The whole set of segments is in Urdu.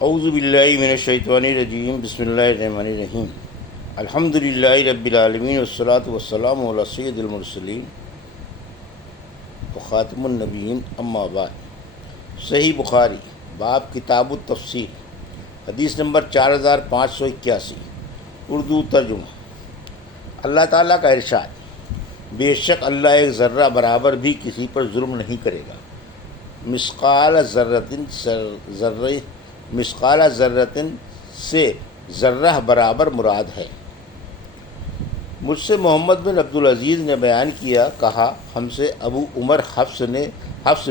اعوذ باللہ من الشیطان الرجیم، بسم اللہ الرحمن الرحیم۔ الحمد للہ رب العالمین والصلاۃ والسلام علی سید المرسلین وخاتم النبیین، اما بعد۔ صحیح بخاری باب کتاب التفسیر، حدیث نمبر 4581، اردو ترجمہ۔ اللہ تعالیٰ کا ارشاد: بے شک اللہ ایک ذرہ برابر بھی کسی پر ظلم نہیں کرے گا۔ مثقال ذرۃ سے ذرہ برابر مراد ہے۔ مجھ سے محمد بن عبدالعزیز نے بیان کیا، کہا ہم سے ابو عمر حفص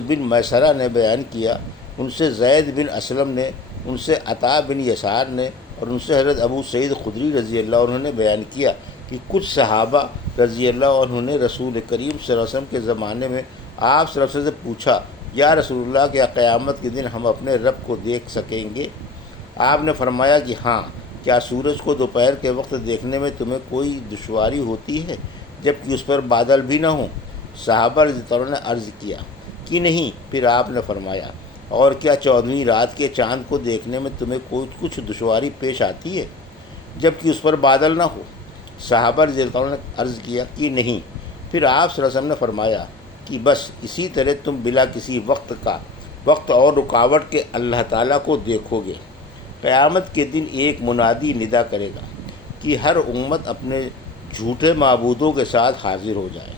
بن میسرہ نے بیان کیا، ان سے زید بن اسلم نے، ان سے عطا بن یسار نے، اور ان سے حضرت ابو سعید خدری رضی اللہ عنہ نے بیان کیا کہ کچھ صحابہ رضی اللہ عنہ نے رسول کریم صلی اللہ علیہ وسلم کے زمانے میں آپ صلی اللہ علیہ وسلم سے پوچھا، یا رسول اللہ، کیا قیامت کے دن ہم اپنے رب کو دیکھ سکیں گے؟ آپ نے فرمایا کہ ہاں۔ کیا سورج کو دوپہر کے وقت دیکھنے میں تمہیں کوئی دشواری ہوتی ہے جب کہ اس پر بادل بھی نہ ہوں؟ صحابہ رضی اللہ عنہ نے عرض کیا کہ نہیں۔ پھر آپ نے فرمایا، اور کیا 14ویں رات کے چاند کو دیکھنے میں تمہیں کچھ دشواری پیش آتی ہے جب کہ اس پر بادل نہ ہو؟ صحابہ رضی اللہ عنہ نے عرض کیا کہ نہیں۔ پھر آپ صلی اللہ علیہ وسلم نے فرمایا کہ بس اسی طرح تم بلا کسی وقت اور رکاوٹ کے اللہ تعالیٰ کو دیکھو گے۔ قیامت کے دن ایک منادی ندا کرے گا کہ ہر امت اپنے جھوٹے معبودوں کے ساتھ حاضر ہو جائے۔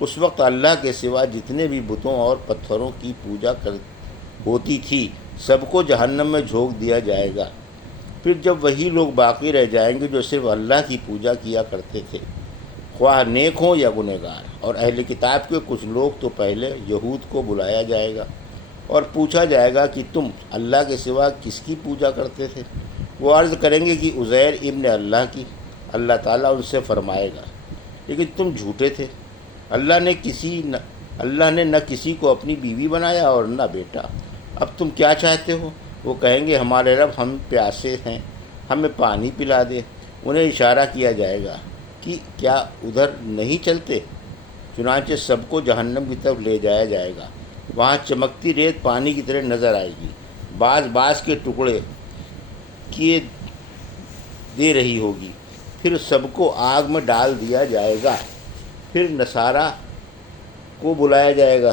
اس وقت اللہ کے سوا جتنے بھی بتوں اور پتھروں کی پوجا ہوتی تھی، سب کو جہنم میں جھونک دیا جائے گا۔ پھر جب وہی لوگ باقی رہ جائیں گے جو صرف اللہ کی پوجا کیا کرتے تھے، خواہ نیک ہوں یا گنہگار، اور اہل کتاب کے کچھ لوگ تو پہلے یہود کو بلایا جائے گا اور پوچھا جائے گا کہ تم اللہ کے سوا کس کی پوجا کرتے تھے؟ وہ عرض کریں گے کہ عزیر ابن اللہ کی۔ اللہ تعالیٰ ان سے فرمائے گا، لیکن تم جھوٹے تھے۔ اللہ نے نہ کسی کو اپنی بیوی بنایا اور نہ بیٹا۔ اب تم کیا چاہتے ہو؟ وہ کہیں گے، ہمارے رب، ہم پیاسے ہیں، ہمیں پانی پلا دے۔ انہیں اشارہ کیا جائے گا کہ کیا ادھر نہیں چلتے؟ چنانچہ سب کو جہنم کی طرف لے جایا جائے گا۔ وہاں چمکتی ریت پانی کی طرح نظر آئے گی، بعض کے ٹکڑے کیے دے رہی ہوگی۔ پھر سب کو آگ میں ڈال دیا جائے گا۔ پھر نصارہ کو بلایا جائے گا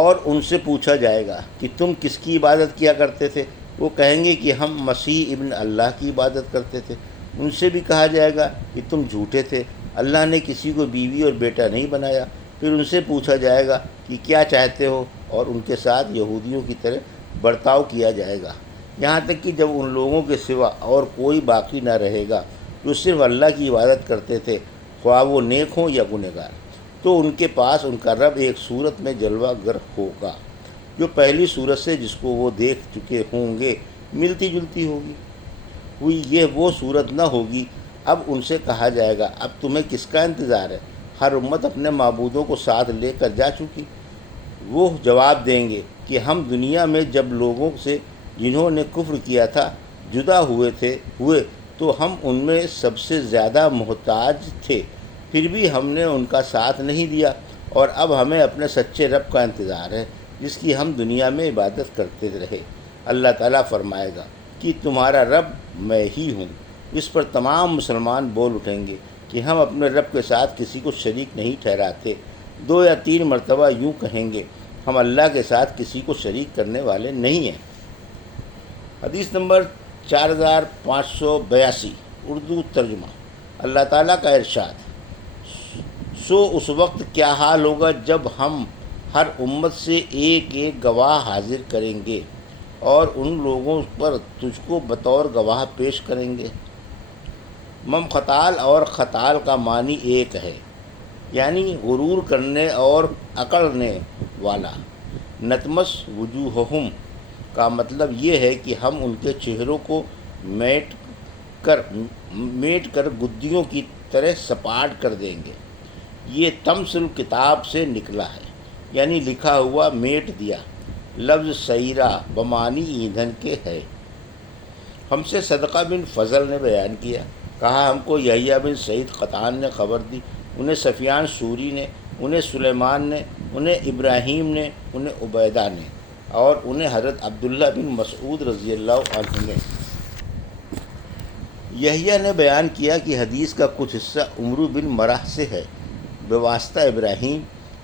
اور ان سے پوچھا جائے گا کہ تم کس کی عبادت کیا کرتے تھے؟ وہ کہیں گے کہ ہم مسیح ابن اللہ کی عبادت کرتے تھے۔ ان سے بھی کہا جائے گا کہ تم جھوٹے تھے، اللہ نے کسی کو بیوی اور بیٹا نہیں بنایا۔ پھر ان سے پوچھا جائے گا کہ کیا چاہتے ہو، اور ان کے ساتھ یہودیوں کی طرح برتاؤ کیا جائے گا، یہاں تک کہ جب ان لوگوں کے سوا اور کوئی باقی نہ رہے گا جو صرف اللہ کی عبادت کرتے تھے، خواہ وہ نیک ہوں یا گنہگار، تو ان کے پاس ان کا رب ایک صورت میں جلوہ گر ہوگا جو پہلی صورت سے جس کو وہ دیکھ چکے ہوں گے ملتی جلتی ہوئی۔ یہ وہ صورت نہ ہوگی۔ اب ان سے کہا جائے گا، اب تمہیں کس کا انتظار ہے؟ ہر امت اپنے معبودوں کو ساتھ لے کر جا چکی۔ وہ جواب دیں گے کہ ہم دنیا میں جب لوگوں سے جنہوں نے کفر کیا تھا جدا ہوئے تو ہم ان میں سب سے زیادہ محتاج تھے، پھر بھی ہم نے ان کا ساتھ نہیں دیا، اور اب ہمیں اپنے سچے رب کا انتظار ہے جس کی ہم دنیا میں عبادت کرتے رہے۔ اللہ تعالیٰ فرمائے گا کہ تمہارا رب میں ہی ہوں۔ اس پر تمام مسلمان بول اٹھیں گے کہ ہم اپنے رب کے ساتھ کسی کو شریک نہیں ٹھہراتے۔ 2 یا 3 مرتبہ یوں کہیں گے، ہم اللہ کے ساتھ کسی کو شریک کرنے والے نہیں ہیں۔ حدیث نمبر 4582، اردو ترجمہ۔ اللہ تعالیٰ کا ارشاد: سو اس وقت کیا حال ہوگا جب ہم ہر امت سے ایک ایک گواہ حاضر کریں گے اور ان لوگوں پر تجھ کو بطور گواہ پیش کریں گے۔ ممخطال اور خطال کا معنی ایک ہے، یعنی غرور کرنے اور اکڑنے والا۔ نتمس وجوہہم کا مطلب یہ ہے کہ ہم ان کے چہروں کو میٹ کر گدیوں کی طرح سپاٹ کر دیں گے۔ یہ تمس الکتاب سے نکلا ہے، یعنی لکھا ہوا میٹ دیا۔ لفظ سیرہ بمانی ایندھن کے ہے۔ ہم سے صدقہ بن فضل نے بیان کیا، کہا ہم کو یحییٰ بن سعید قطان نے خبر دی، انہیں سفیان سوری نے، انہیں سلیمان نے، انہیں ابراہیم نے، انہیں عبیدہ نے اور انہیں حضرت عبداللہ بن مسعود رضی اللہ عنہ نے۔ یحییٰ نے بیان کیا کہ حدیث کا کچھ حصہ عمرو بن مرہ سے ہے بواسطہ ابراہیم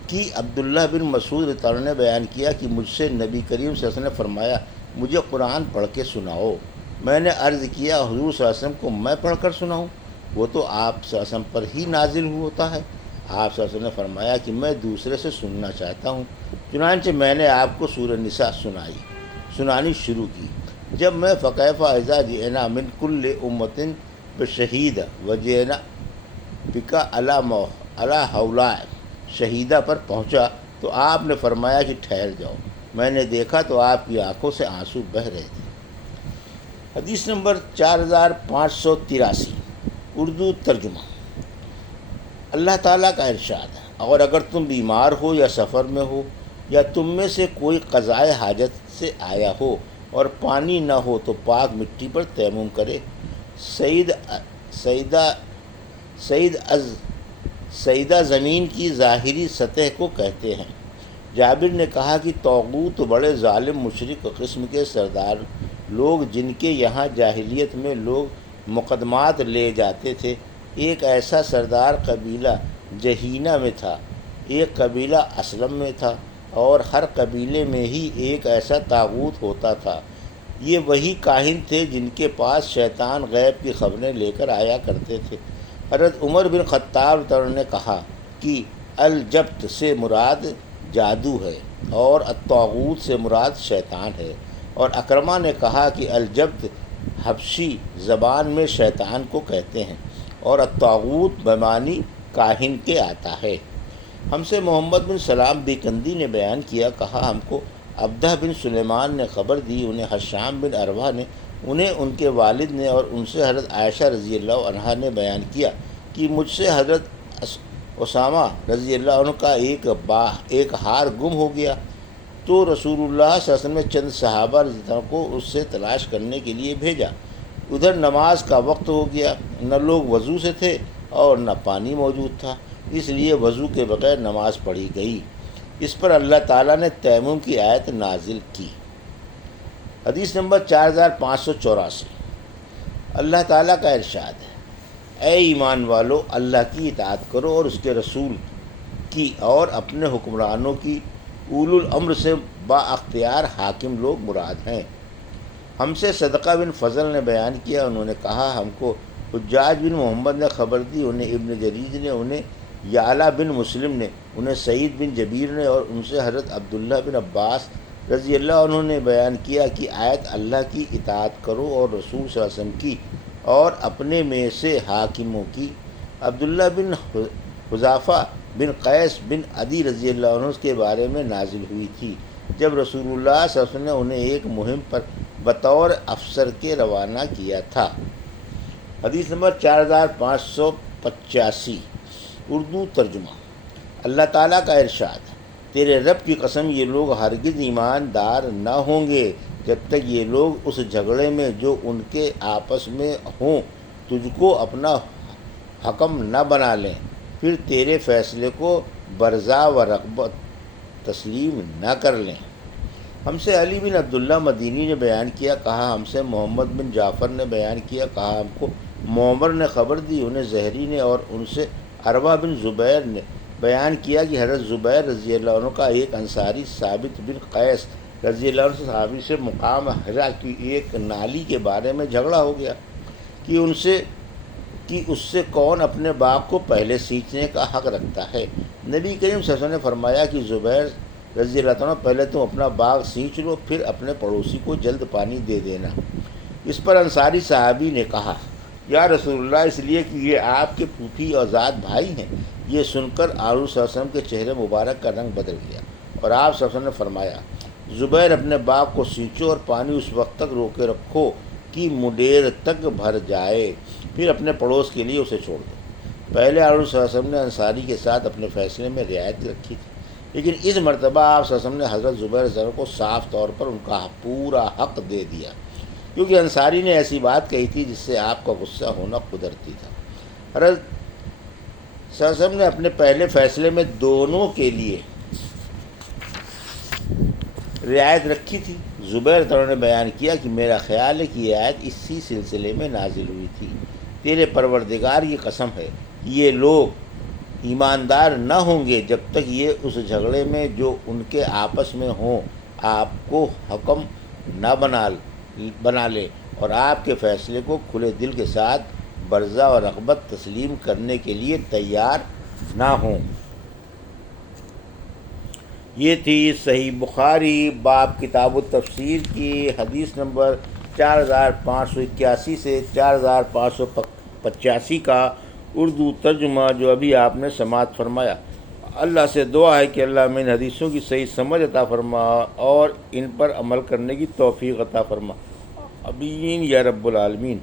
کی۔ عبداللہ بن مسعود رضی اللہ عنہ نے بیان کیا کہ مجھ سے نبی کریم صلی اللہ علیہ وسلم نے فرمایا مجھے قرآن پڑھ کے سناؤ۔ میں نے عرض کیا حضور صلی اللہ علیہ وسلم کو میں پڑھ کر سناؤں؟ وہ تو آپ صلی اللہ علیہ وسلم پر ہی نازل ہوتا ہے۔ آپ صلی اللہ علیہ وسلم نے فرمایا کہ میں دوسرے سے سننا چاہتا ہوں۔ چنانچہ میں نے آپ کو سورہ نساء سنانی شروع کی۔ جب میں فکیف اذا جئنا من کل امۃ بشہید وجئنا بک علی ہؤلاء شہیدہ پر پہنچا تو آپ نے فرمایا کہ ٹھہر جاؤ۔ میں نے دیکھا تو آپ کی آنکھوں سے آنسو بہہ رہے تھے۔ حدیث نمبر 4583 اردو ترجمہ۔ اللہ تعالیٰ کا ارشاد ہے، اور اگر تم بیمار ہو یا سفر میں ہو یا تم میں سے کوئی قضائے حاجت سے آیا ہو اور پانی نہ ہو تو پاک مٹی پر تیمم کرے۔ سیدہ زمین کی ظاہری سطح کو کہتے ہیں۔ جابر نے کہا کہ طاغوت بڑے ظالم مشرک قسم کے سردار لوگ جن کے یہاں جاہلیت میں لوگ مقدمات لے جاتے تھے۔ ایک ایسا سردار قبیلہ جہینہ میں تھا، ایک قبیلہ اسلم میں تھا، اور ہر قبیلے میں ہی ایک ایسا طاغوت ہوتا تھا۔ یہ وہی کاہن تھے جن کے پاس شیطان غیب کی خبریں لے کر آیا کرتے تھے۔ حضرت عمر بن خطاب رضی اللہ عنہ نے کہا کہ الجبت سے مراد جادو ہے اور الطاغوت سے مراد شیطان ہے، اور اکرمہ نے کہا کہ الجبت حبشی زبان میں شیطان کو کہتے ہیں اور الطاغوت بمعنی کاہن کے آتا ہے۔ ہم سے محمد بن سلام بیکندی نے بیان کیا، کہا ہم کو عبدہ بن سلیمان نے خبر دی، انہیں حشام بن عروہ نے، انہیں ان کے والد نے، اور ان سے حضرت عائشہ رضی اللہ عنہا نے بیان کیا کہ مجھ سے حضرت اسامہ رضی اللہ عنہ کا ایک ہار گم ہو گیا، تو رسول اللہ صلی اللہ علیہ وسلم نے چند صحابہ رضی اللہ عنہ کو اس سے تلاش کرنے کے لیے بھیجا۔ ادھر نماز کا وقت ہو گیا، نہ لوگ وضو سے تھے اور نہ پانی موجود تھا، اس لیے وضو کے بغیر نماز پڑھی گئی۔ اس پر اللہ تعالیٰ نے تیمم کی آیت نازل کی۔ حدیث نمبر 4584 اللہ تعالیٰ کا ارشاد ہے، اے ایمان والو اللہ کی اطاعت کرو اور اس کے رسول کی اور اپنے حکمرانوں کی۔ اولو الامر سے با اختیار حاکم لوگ مراد ہیں۔ ہم سے صدقہ بن فضل نے بیان کیا، انہوں نے کہا ہم کو حجاج بن محمد نے خبر دی، انہیں ابن جریج نے، انہیں یعلا بن مسلم نے، انہیں سعید بن جبیر نے، اور ان سے حضرت عبداللہ بن عباس رضی اللہ عنہ نے بیان کیا کہ آیت اللہ کی اطاعت کرو اور رسول صلی اللہ علیہ وسلم کی اور اپنے میں سے حاکموں کی۔ عبداللہ بن حذافہ بن قیس بن عدی رضی اللہ عنہ کے بارے میں نازل ہوئی تھی، جب رسول اللہ صلی اللہ علیہ وسلم نے انہیں ایک مہم پر بطور افسر کے روانہ کیا تھا۔ حدیث نمبر 4585 اردو ترجمہ۔ اللہ تعالیٰ کا ارشاد ہے، تیرے رب کی قسم یہ لوگ ہرگز ایماندار نہ ہوں گے جب تک یہ لوگ اس جھگڑے میں جو ان کے آپس میں ہوں تجھ کو اپنا حکم نہ بنا لیں، پھر تیرے فیصلے کو برضا و رغبت تسلیم نہ کر لیں۔ ہم سے علی بن عبداللہ مدینی نے بیان کیا، کہا ہم سے محمد بن جعفر نے بیان کیا، کہا ہم کو معمر نے خبر دی، انہیں زہری نے، اور ان سے عروہ بن زبیر نے بیان کیا کہ حضرت زبیر رضی اللہ عنہ کا ایک انصاری ثابت بن قیس رضی اللہ عنہ صحابی سے مقام حرا کی ایک نالی کے بارے میں جھگڑا ہو گیا کہ اس سے کون اپنے باغ کو پہلے سینچنے کا حق رکھتا ہے۔ نبی کریم صلی اللہ علیہ وسلم نے فرمایا کہ زبیر رضی اللہ عنہ پہلے تم اپنا باغ سینچ لو، پھر اپنے پڑوسی کو جلد پانی دے دینا۔ اس پر انصاری صحابی نے کہا یا رسول اللہ، اس لیے کہ یہ آپ کے پھوپھی اور ذات بھائی ہیں۔ یہ سن کر آلو صلی اللہ علیہ وسلم کے چہرے مبارک کا رنگ بدل گیا، اور آپ صلی اللہ علیہ وسلم نے فرمایا زبیر اپنے باغ کو سینچو اور پانی اس وقت تک روکے رکھو کہ مڈیر تک بھر جائے، پھر اپنے پڑوس کے لیے اسے چھوڑ دو۔ پہلے آلو صلی اللہ علیہ وسلم نے انصاری کے ساتھ اپنے فیصلے میں رعایت رکھی تھی، لیکن اس مرتبہ آپ صلی اللہ علیہ وسلم نے حضرت زبیر رضی اللہ عنہ کو صاف طور پر ان کا پورا حق دے دیا، کیونکہ انصاری نے ایسی بات کہی تھی جس سے آپ کا غصہ ہونا قدرتی تھا۔ حضرت صلی اللہ علیہ وسلم نے اپنے پہلے فیصلے میں دونوں کے لیے رعایت رکھی تھی۔ زبیر رضی اللہ عنہ نے بیان کیا کہ میرا خیال ہے کہ یہ آیت اسی سلسلے میں نازل ہوئی تھی۔ تیرے پروردگار کی قسم ہے کہ یہ لوگ ایماندار نہ ہوں گے جب تک یہ اس جھگڑے میں جو ان کے آپس میں ہوں آپ کو حکم نہ بنا لے اور آپ کے فیصلے کو کھلے دل کے ساتھ برزہ اور رغبت تسلیم کرنے کے لیے تیار نہ ہوں۔ یہ تھی صحیح بخاری باب کتاب التفسیر کی حدیث نمبر 4581 سے 4585 کا اردو ترجمہ جو ابھی آپ نے سماعت فرمایا۔ اللہ سے دعا ہے کہ اللہ میں ان حدیثوں کی صحیح سمجھ عطا فرما اور ان پر عمل کرنے کی توفیق عطا فرما۔ آمین یا رب العالمین۔